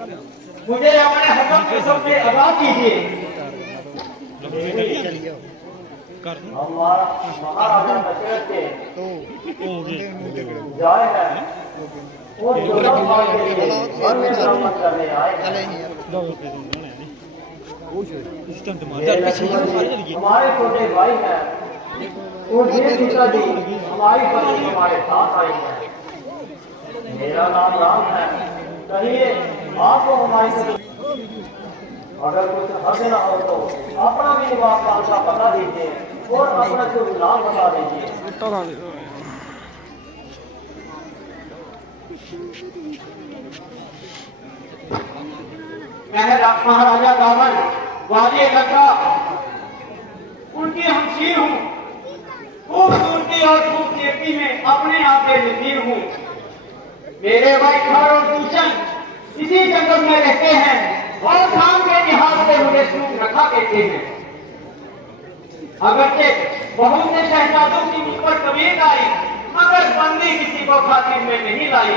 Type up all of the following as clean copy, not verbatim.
मुझे अपने हकम के सबसे आगाह कीजिए। हमारा महाराजा दशरथ के जाए हैं और जोधा भाग के लिए वन में भ्रमण करने आए हैं। हमारे छोटे भाई हैं और ये सीता जी हमारी पत्नी हमारे साथ आई है। मेरा नाम राम है। कहिए आपको हमारी अगर कुछ हद न हो तो अपना भी निवास स्थान का पता दीजिए और अपना शुभ नाम बता दीजिए। महाराजा रावण वाजे लगा उनकी हमशीर हूँ। खूबसूरती और खूबसूरती में अपने आप के नसीर हूँ। मेरे भाई खर और दूषण इसी जंगल में रहते हैं और काम के लिहाज से मुझे सूख रखा कहते हैं। अगरचे बहुत से शहजादों की मुझ पर कमीज आई मगर बंदी किसी को खातिर में नहीं लाई।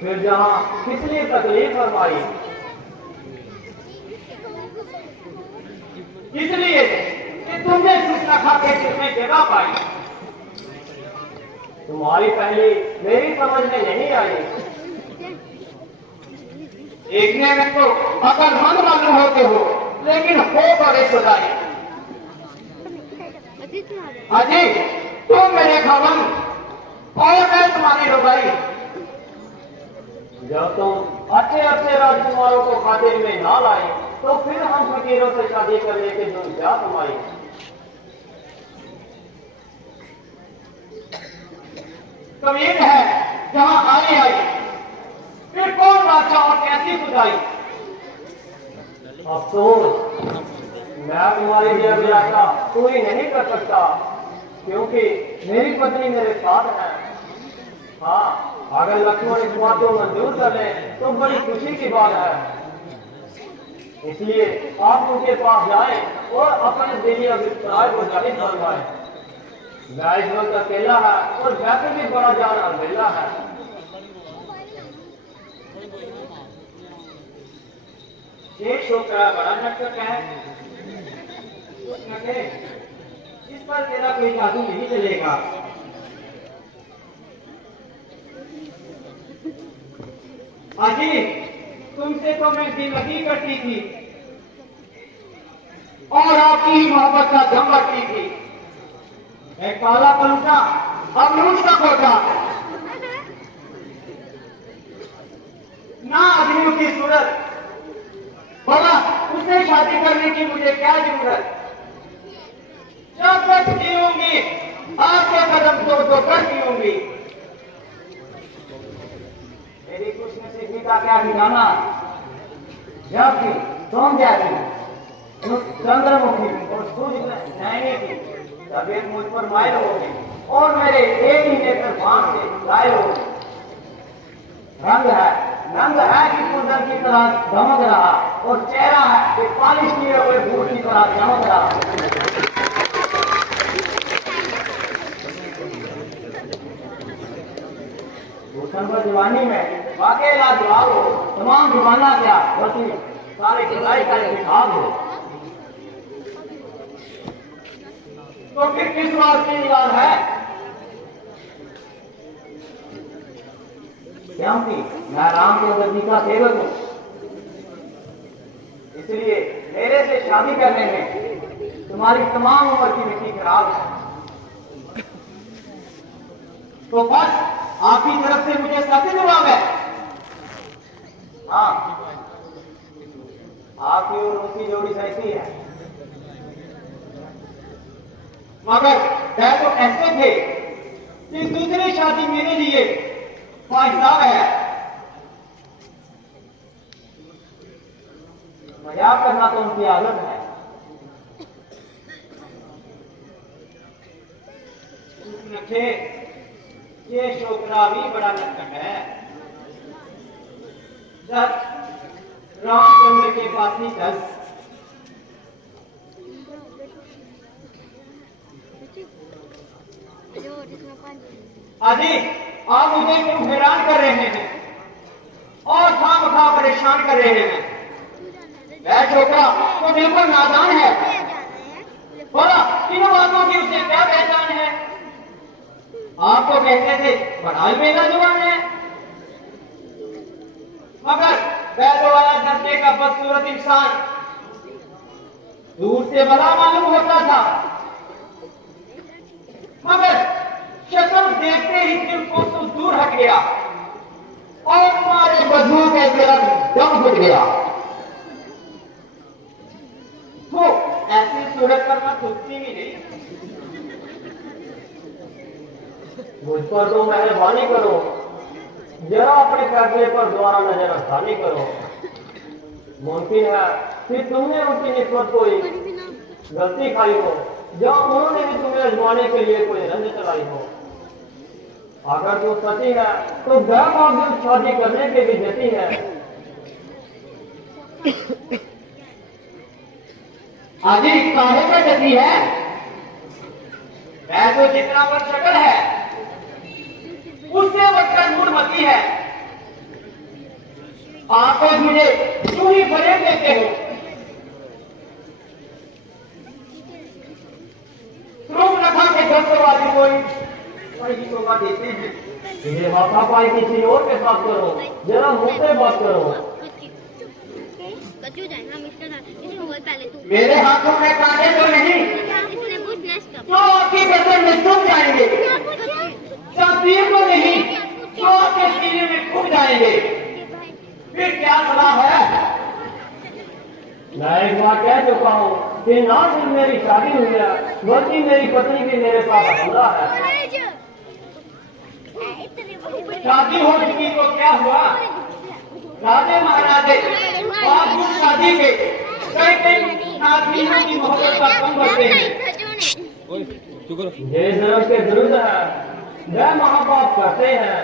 फिर जहां किसने तकलीफ फरमाई इसलिए कि तुमने सूचना खा के जिसमें जगह पाई। तुम्हारी पहली मेरी समझ में नहीं आई। देखने में तो अकलमंद मालूम होते हो लेकिन हो बड़े खुदाई। अजी तुम मेरे खावन और मैं तुम्हारी रुबाई। जब तुम अच्छे अच्छे राजकुमारों को खातिर में ना लाए तो फिर हम फकीरों से शादी करने के जो क्या तुम्हारी। कमीज है जहां आने आई फिर कौन बादशाह और कैसी खुदाई। अफसोस मैं तुम्हारी ये अभिलाषा पूरी नहीं कर सकता क्योंकि मेरी पत्नी मेरे साथ है। हाँ अगर लक्ष्मण इस बात को मंजूर कर ले तो बड़ी खुशी की बात है। इसलिए आप उनके पास जाएं और अपने दिली अभिप्राय को जाहिर करवाएं। मैं इस वक्त अकेला है और वैसे भी बड़ा जान अलबेला है। ये छोकरा बड़ा नटखट है। इस पर तेरा कोई जादू नहीं चलेगा। अजी तुमसे तो मैं जिंदगी करती थी और आपकी ही मोहब्बत का दम बढ़ती थी। एक काला पलूटा अब नूस का कोटा ना आदमियों की सूरत बोला उससे शादी करने की मुझे क्या जरूरत। जब तक जीऊंगी आपके कदम तो कर जीऊंगी। मेरी खुशनसीबी का क्या ठिकाना जबकि तुम जाती चंद्रमुखी और सूर्य नैने की तबीयत मुझ पर मायल होगी और मेरे एक ही नेत्र बांध से घायल होगी। रंग है कि कुंदन की तरह धमक रहा और चेहरा है कि पालिश किए हुए बूट की तरह चमक रहा। भूषण पर जवानी में वाकई लाजवाब हो तमाम दीवाना क्या बल्कि सारे खिलाई का इंतखाब हो। तो फिर किस बात की इलाज है क्योंकि मैं रामचंद्र जी का सेवक हूं। इसलिए मेरे से शादी करने में तुम्हारी तमाम उम्र की मिट्टी खराब है। तो बस आपकी तरफ से मुझे सत्य जवाब है। हाँ आपकी और उनकी जोड़ी ऐसी है मगर वह तो ऐसे थे कि दूसरी शादी मेरे लिए फायदा है। मजाक करना तो उनकी आदत है। ये छोकरा भी बड़ा नटखट है। जब रामचंद्र के पास ही दस अजी आप मुझे क्यों हैरान कर रहे हैं। और खामखा परेशान कर रहे हैं। वह छोकरा तो बिल्कुल नादान है। बोला इन बातों की उसे क्या पहचान है? आप तो कहते थे पढ़ाई में नौजवान है, मगर वह तो वाला दर्जे का बदसूरत इंसान दूर से भला मालूम होता था, मगर शक्ल देखते ही दिल को तो दूर हट गया और मारे बदबू के मेरा दम घुट गया। तो ऐसी सूरत पर मैं खुदती भी नहीं। मुझ पर तो मेहरबानी करो, जरा अपने फैसले पर दोबारा नजरअंदाजी करो। मुमकिन है कि तुमने उनकी निस्बत कोई गलती खाई हो, या उन्होंने भी तुम्हें आजमाने के लिए कोई रंज चलाई हो। अगर तो सची है तो गैर मौजूद शादी करने के भी जती है। आदि काहे का जती है? वह तो जितना पर शक्ल है उससे बढ़कर मूर्खमती है। आप तो मुझे क्यों ही फरेब देते हो? रूप रखा के दोस्तों वाली कोई वही शोभा देते हैं। मेरे माता पाई किसी और के साथ करो, जरा मुंह से बात करो। मेरे हाथों में कांटे तो नहीं, तो आपकी गर्दन में डूब जाएंगे। शब्दीर को नहीं, तो आपके सीने में घुट जाएंगे। फिर क्या सलाह है? मैं एक बार कह चुका हूँ कि ना सिर्फ मेरी शादी हुई है, बल्कि मेरी पत्नी भी मेरे साथ हमला है। शादी हो चुकी तो क्या हुआ? राजे महाराजे बावजूद शादी के कई नाज़रीनों की मोहब्बत का कम करते हैं। ये धर्म के विरुद्ध है, वह महापाप करते हैं।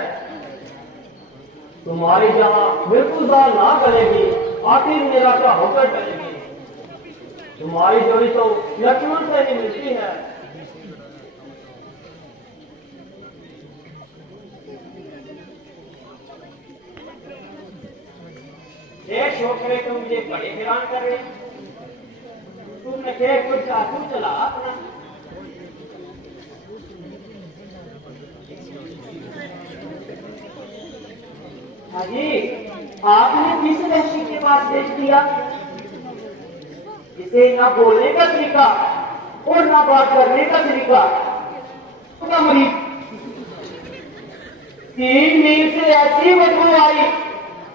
तुम्हारी जहाँ बिल्कुल दाल ना करेगी, आखिर मेरा क्या होकर चलेगी? तुम्हारी जोड़ी तो लक्ष्मण से ही मिलती है। ये छोकरे तो मुझे बड़े हैरान कर रहे। तुमने क्या कुछ जादू चला अपना? हाजी, आपने किस वहशी के पास भेज दिया? इसे ना बोलने का तरीका और ना बात करने का तरीका। मरीज 3 मील से ऐसी बदबू आई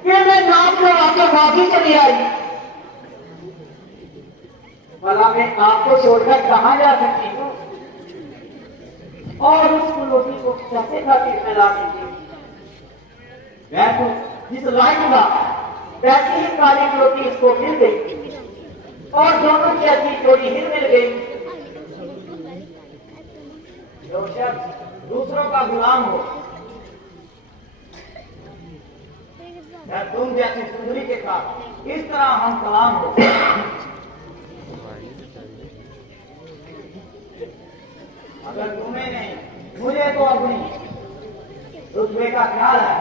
कि मैं नाक लगाकर भागी चली आई। भला मैं आपको छोड़कर कहाँ जा सकती हूँ और उस फुलोटी को कैसे खातिर फैला सकती हूँ? मैं तो जिस लायक था वैसी ही काली रोटी इसको मिल गई और दोनों की अच्छी जोड़ी ही मिल गई। जो शख्स दूसरों का गुलाम हो, या तुम जैसी सुंदरी के साथ इस तरह हम कलाम हो। अगर तुम्हें नहीं, मुझे तो अपनी रुतबे का ख्याल है,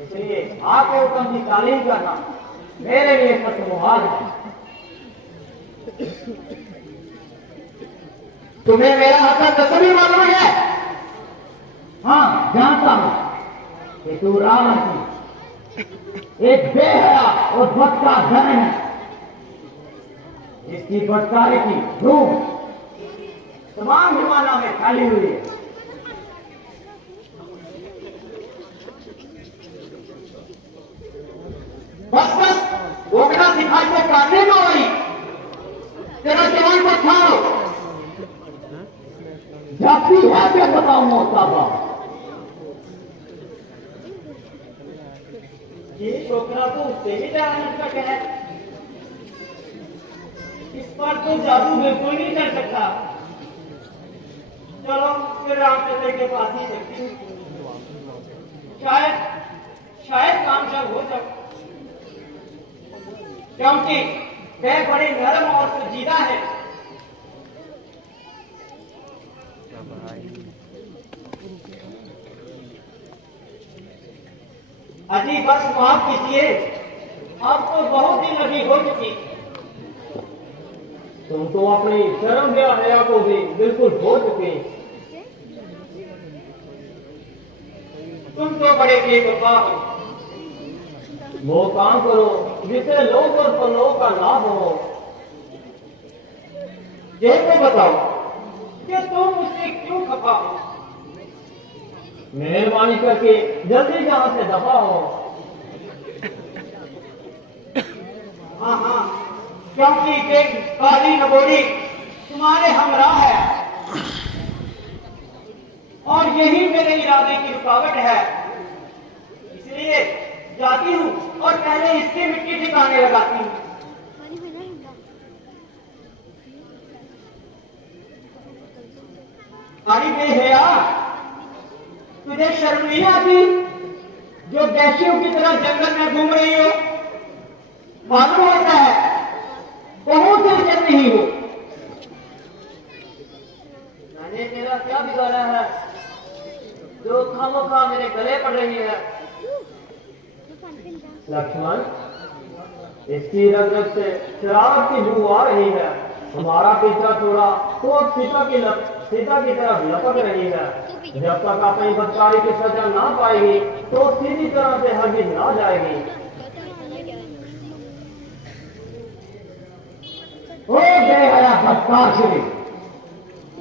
इसलिए आपके हुक्म की तालीम करना मेरे लिए सत्य मुहाल है। तुम्हें मेरा हक तस्वीर मालूम है? हाँ, जानता हूं कि तू रावण की एक बेहया और बदका धन है, जिसकी बदकारी की धूम तमाम जमाना में फैली हुई है। बस बस रोकना सिखाई को काटने को आई। तेरा जवान को छाओ, जाती है क्या बताऊं मोहताबा? ये छोकरा तो उससे भी ज्यादा नटखट है। इस पर तो जादू बिल्कुल नहीं कर सकता। चलो फिर रामचंद्र के पास ही चलती हूँ, शायद काम सब हो जाए, क्योंकि वह बड़े नरम और संजीदा है। अजी बस माफ कीजिए, आपको बहुत दिन लगी हो चुकी। तुम तो अपनी शर्म या हया को भी बिल्कुल खो चुके। तुम तो बड़े बेवफा हो। वो काम करो जिससे लोग और पलों का लाभ हो। ये तो बताओ कि तुम मुझसे क्यों खफा हो? मेहरबानी करके जल्दी यहां से दफा हो। हाँ हाँ, क्योंकि एक काली नबोड़ी तुम्हारे हमरा है और यही मेरे इरादे की रुकावट है। इसलिए जाती हूँ और पहले इसकी मिट्टी ठिकाने लगाती हूँ। अरे बेहया, तुझे शर्म नहीं आती जो वैश्यों की तरह जंगल में घूम रही हो? मालूम होता है बहुत ही जन नहीं हो। मैंने तेरा क्या बिगाड़ा है जो खामोखा मेरे गले पड़ रही है? लक्ष्मण, इसकी रग रग से शराब की बू आ रही है। हमारा पीछा छोड़ा तो अब सीता की तरफ लपक रही है। जब तक अपनी बदकारी की सजा ना पाएगी तो सीधी तरह से हरगिज ना जाएगी। ओ बेहया बदकार श्री,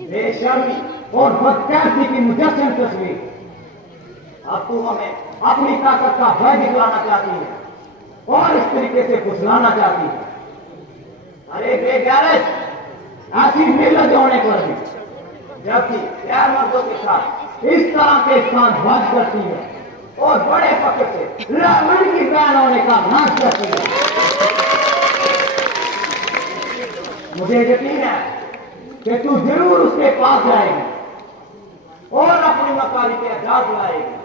बेशर्मी और बदकारती की मुजस्सम तस्वीर। अब तू हमें अपनी ताकत का भय दिखलाना चाहती है और इस तरीके से फुसलाना चाहती है। अरे बेगैरत, ऐसी निर्लज होने पर भी जबकि गैर मर्दों के साथ इस तरह के सांठबाज करती है और बड़े पक्के से रावण की बहन होने का नाच करती है। मुझे यकीन है कि तू जरूर उसके पास जाएगी और अपनी मकारी के आजाद लाएगी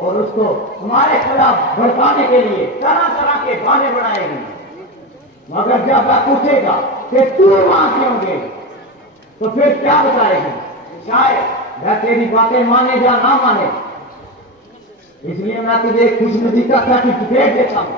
और उसको हमारे खिलाफ भड़काने के लिए तरह तरह के गाने बनाएगी। मगर जब वह पूछेगा कि तू वहां क्यों गई तो फिर क्या बताएगी? शायद वह तेरी बातें माने या ना माने। इसलिए मैं तुझे खुशनसीबी का सर्टिफिकेट देता हूं।